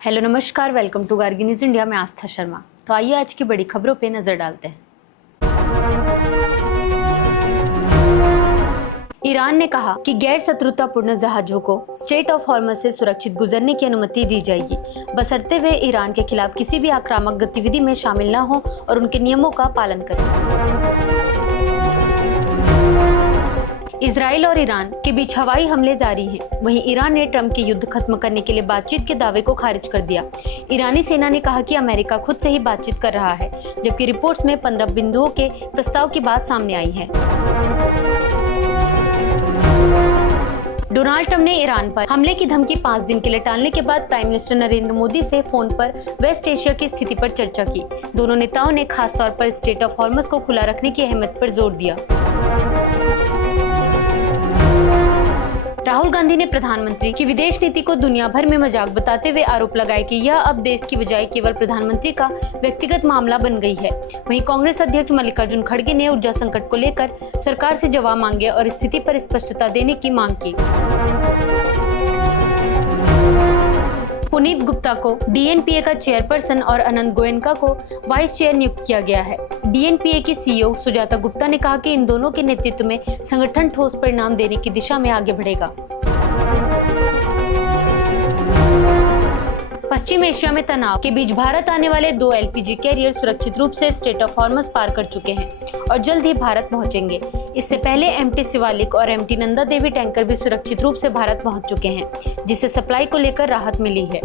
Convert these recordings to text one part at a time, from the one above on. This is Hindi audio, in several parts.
हेलो नमस्कार, welcome to Gargi news India में आस्था शर्मा। तो आइए आज की बड़ी खबरों पे नजर डालते हैं। ईरान ने कहा कि गैर शत्रुतापूर्ण जहाजों को स्ट्रेट ऑफ हॉर्मज से सुरक्षित गुजरने की अनुमति दी जाएगी, बशर्ते वे ईरान के खिलाफ किसी भी आक्रामक गतिविधि में शामिल न हो और उनके नियमों का पालन करें। इजराइल और ईरान के बीच हवाई हमले जारी हैं। वहीं ईरान ने ट्रंप के युद्ध खत्म करने के लिए बातचीत के दावे को खारिज कर दिया। ईरानी सेना ने कहा कि अमेरिका खुद से ही बातचीत कर रहा है, जबकि रिपोर्ट्स में 15 बिंदुओं के प्रस्ताव की बात सामने आई है। डोनाल्ड ट्रंप ने ईरान पर हमले की धमकी 5 दिन के लिए टालने के बाद प्राइम मिनिस्टर नरेंद्र मोदी से फोन पर वेस्ट एशिया की स्थिति पर चर्चा की। दोनों नेताओं ने खास तौर पर स्ट्रेट ऑफ हॉर्मज को खुला रखने की अहमियत पर जोर दिया। राहुल गांधी ने प्रधानमंत्री की विदेश नीति को दुनिया भर में मजाक बताते हुए आरोप लगाया कि यह अब देश की बजाय केवल प्रधानमंत्री का व्यक्तिगत मामला बन गई है। वहीं कांग्रेस अध्यक्ष मल्लिकार्जुन खड़गे ने ऊर्जा संकट को लेकर सरकार से जवाब मांगे और स्थिति पर स्पष्टता देने की मांग की। पुनीत गुप्ता को डीएनपीए का चेयरपर्सन और अनंत गोयनका को वाइस चेयर नियुक्त किया गया है। डीएनपीए की सीईओ सुजाता गुप्ता ने कहा कि इन दोनों के नेतृत्व में संगठन ठोस परिणाम देने की दिशा में आगे बढ़ेगा। पश्चिम एशिया में तनाव के बीच भारत आने वाले 2 एलपीजी कैरियर सुरक्षित रूप से स्ट्रेट ऑफ हॉर्मज पार कर चुके हैं और जल्द ही भारत पहुंचेंगे। इससे पहले एमटी शिवालिक और एमटी नंदा देवी टैंकर भी सुरक्षित रूप से भारत पहुंच चुके हैं, जिससे सप्लाई को लेकर राहत मिली है।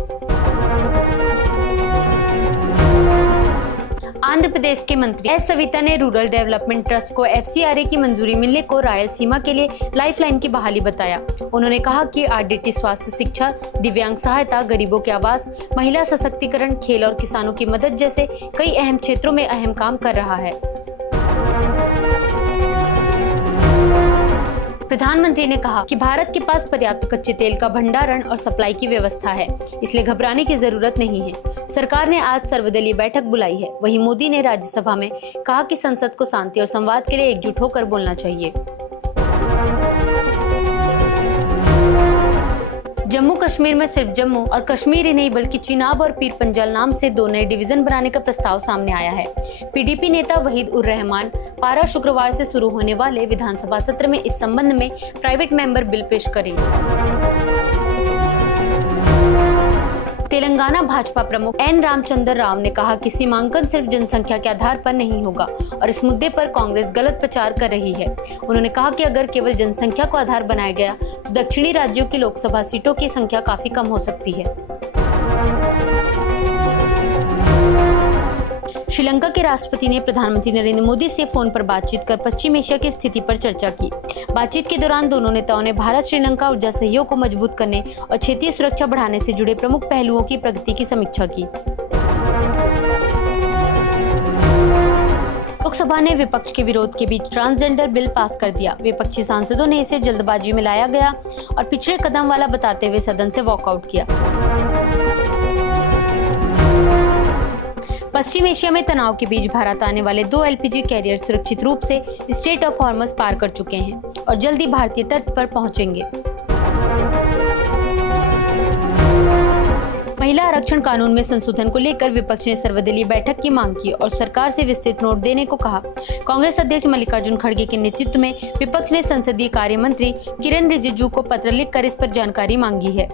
आंध्र प्रदेश के मंत्री एस सविता ने रूरल डेवलपमेंट ट्रस्ट को एफसीआरए की मंजूरी मिलने को रायलसीमा के लिए लाइफलाइन की बहाली बताया। उन्होंने कहा कि आरडीटी स्वास्थ्य शिक्षा, दिव्यांग सहायता, गरीबों के आवास, महिला सशक्तिकरण, खेल और किसानों की मदद जैसे कई अहम क्षेत्रों में अहम काम कर रहा है। प्रधानमंत्री ने कहा कि भारत के पास पर्याप्त कच्चे तेल का भंडारण और सप्लाई की व्यवस्था है, इसलिए घबराने की जरूरत नहीं है। सरकार ने आज सर्वदलीय बैठक बुलाई है। वहीं मोदी ने राज्यसभा में कहा कि संसद को शांति और संवाद के लिए एकजुट होकर बोलना चाहिए। जम्मू कश्मीर में सिर्फ जम्मू और कश्मीर ही नहीं बल्कि चिनाब और पीर पंजाल नाम से 2 नए डिवीजन बनाने का प्रस्ताव सामने आया है। पीडीपी नेता वहीद उर रहमान पारा शुक्रवार से शुरू होने वाले विधानसभा सत्र में इस संबंध में प्राइवेट मेंबर बिल पेश करेंगे। तेलंगाना भाजपा प्रमुख एन रामचंद्र राव ने कहा कि सीमांकन सिर्फ जनसंख्या के आधार पर नहीं होगा और इस मुद्दे पर कांग्रेस गलत प्रचार कर रही है। उन्होंने कहा कि अगर केवल जनसंख्या को आधार बनाया गया तो दक्षिणी राज्यों की लोकसभा सीटों की संख्या काफी कम हो सकती है। श्रीलंका के राष्ट्रपति ने प्रधानमंत्री नरेंद्र मोदी से फोन पर बातचीत कर पश्चिम एशिया की स्थिति पर चर्चा की। बातचीत के दौरान दोनों नेताओं ने भारत श्रीलंका ऊर्जा सहयोग को मजबूत करने और क्षेत्रीय सुरक्षा बढ़ाने से जुड़े प्रमुख पहलुओं की प्रगति की समीक्षा की। लोकसभा ने विपक्ष के विरोध के बीच ट्रांसजेंडर बिल पास कर दिया। विपक्षी सांसदों ने इसे जल्दबाजी में लाया गया और पिछड़े कदम वाला बताते हुए सदन से वॉकआउट किया। पश्चिम एशिया में तनाव के बीच भारत आने वाले 2 एलपीजी कैरियर सुरक्षित रूप से स्ट्रेट ऑफ हॉर्मज पार कर चुके हैं और जल्द ही भारतीय तट पर पहुंचेंगे। महिला आरक्षण कानून में संशोधन को लेकर विपक्ष ने सर्वदलीय बैठक की मांग की और सरकार से विस्तृत नोट देने को कहा। कांग्रेस अध्यक्ष मल्लिकार्जुन खड़गे के नेतृत्व में विपक्ष ने संसदीय कार्य मंत्री किरेन रिजिजू को पत्र लिखकर इस पर जानकारी मांगी है।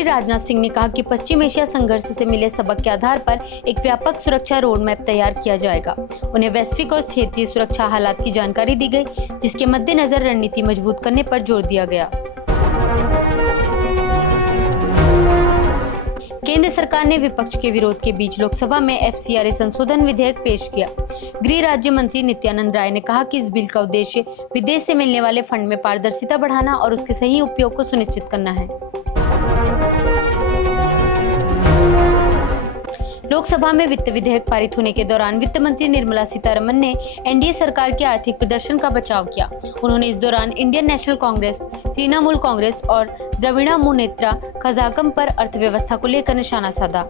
राजनाथ सिंह ने कहा कि पश्चिम एशिया संघर्ष से मिले सबक के आधार पर एक व्यापक सुरक्षा रोड मैप तैयार किया जाएगा। उन्हें वैश्विक और क्षेत्रीय सुरक्षा हालात की जानकारी दी गई, जिसके मद्देनजर रणनीति मजबूत करने पर जोर दिया गया। केंद्र सरकार ने विपक्ष के विरोध के बीच लोकसभा में एफसीआरए संशोधन विधेयक पेश किया। गृह राज्य मंत्री नित्यानंद राय ने कहा कि इस बिल का उद्देश्य विदेश से मिलने वाले फंड में पारदर्शिता बढ़ाना और उसके सही उपयोग को सुनिश्चित करना है। लोकसभा में वित्त विधेयक पारित होने के दौरान वित्त मंत्री निर्मला सीतारमण ने एनडीए सरकार के आर्थिक प्रदर्शन का बचाव किया। उन्होंने इस दौरान इंडियन नेशनल कांग्रेस, तृणमूल कांग्रेस और द्रविड़ मुनेत्रा कझागम पर अर्थव्यवस्था को लेकर निशाना साधा।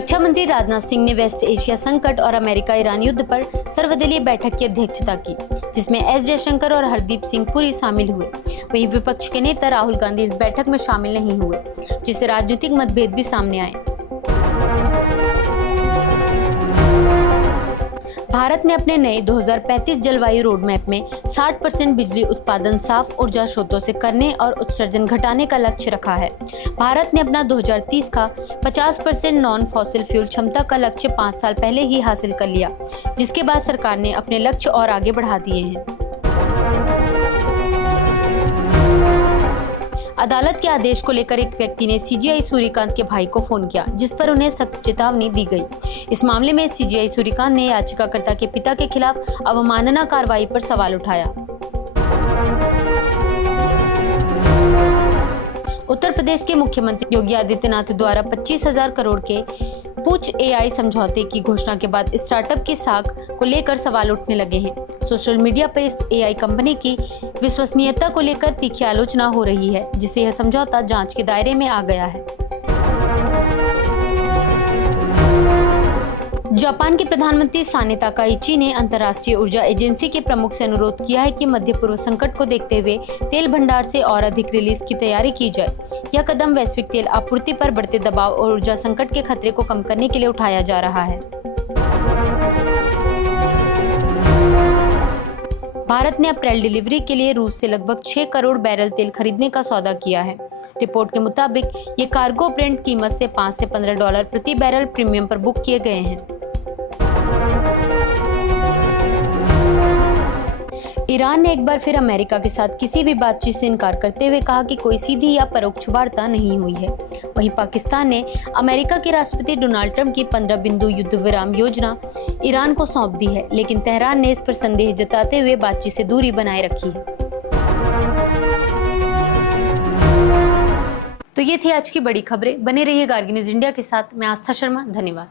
रक्षा मंत्री राजनाथ सिंह ने वेस्ट एशिया संकट और अमेरिका ईरान युद्ध पर सर्वदलीय बैठक की अध्यक्षता की, जिसमें एस जयशंकर और हरदीप सिंह पुरी शामिल हुए। वहीं विपक्ष के नेता राहुल गांधी इस बैठक में शामिल नहीं हुए, जिससे राजनीतिक मतभेद भी सामने आए। भारत ने अपने नए 2035 जलवायु रोड मैप में 60% बिजली उत्पादन साफ ऊर्जा स्रोतों से करने और उत्सर्जन घटाने का लक्ष्य रखा है। भारत ने अपना 2030 का 50% नॉन फॉसिल फ्यूल क्षमता का लक्ष्य 5 साल पहले ही हासिल कर लिया, जिसके बाद सरकार ने अपने लक्ष्य और आगे बढ़ा दिए हैं। अदालत के आदेश को लेकर एक व्यक्ति ने सीजीआई सूर्यकांत के भाई को फोन किया, जिस पर उन्हें सख्त चेतावनी दी गई। इस मामले में सीजीआई सूर्यकांत ने याचिकाकर्ता के पिता के खिलाफ अवमानना कार्रवाई पर सवाल उठाया। उत्तर प्रदेश के मुख्यमंत्री योगी आदित्यनाथ द्वारा 25,000 करोड़ के पूछ एआई समझौते की घोषणा के बाद स्टार्टअप की साख को लेकर सवाल उठने लगे हैं। सोशल मीडिया पर इस एआई कंपनी की विश्वसनीयता को लेकर तीखी आलोचना हो रही है, जिससे यह समझौता जांच के दायरे में आ गया है। जापान के प्रधानमंत्री साने ताकाइची ने अंतर्राष्ट्रीय ऊर्जा एजेंसी के प्रमुख से अनुरोध किया है कि मध्य पूर्व संकट को देखते हुए तेल भंडार से और अधिक रिलीज की तैयारी की जाए। यह कदम वैश्विक तेल आपूर्ति पर बढ़ते दबाव और ऊर्जा संकट के खतरे को कम करने के लिए उठाया जा रहा है। भारत ने अप्रैल डिलीवरी के लिए रूस से लगभग 6 करोड़ बैरल तेल खरीदने का सौदा किया है। रिपोर्ट के मुताबिक ये कार्गो ब्रेंट कीमत से $5 से $15 प्रति बैरल प्रीमियम पर बुक किए गए हैं। ईरान ने एक बार फिर अमेरिका के साथ किसी भी बातचीत से इनकार करते हुए कहा कि कोई सीधी या परोक्ष वार्ता नहीं हुई है। वहीं पाकिस्तान ने अमेरिका के राष्ट्रपति डोनाल्ड ट्रंप की 15 बिंदु युद्ध विराम योजना ईरान को सौंप दी है, लेकिन तेहरान ने इस पर संदेह जताते हुए बातचीत से दूरी बनाए रखी है। तो ये थी आज की बड़ी खबरें। बने रहिए गार्गी न्यूज इंडिया के साथ। मैं आस्था शर्मा, धन्यवाद।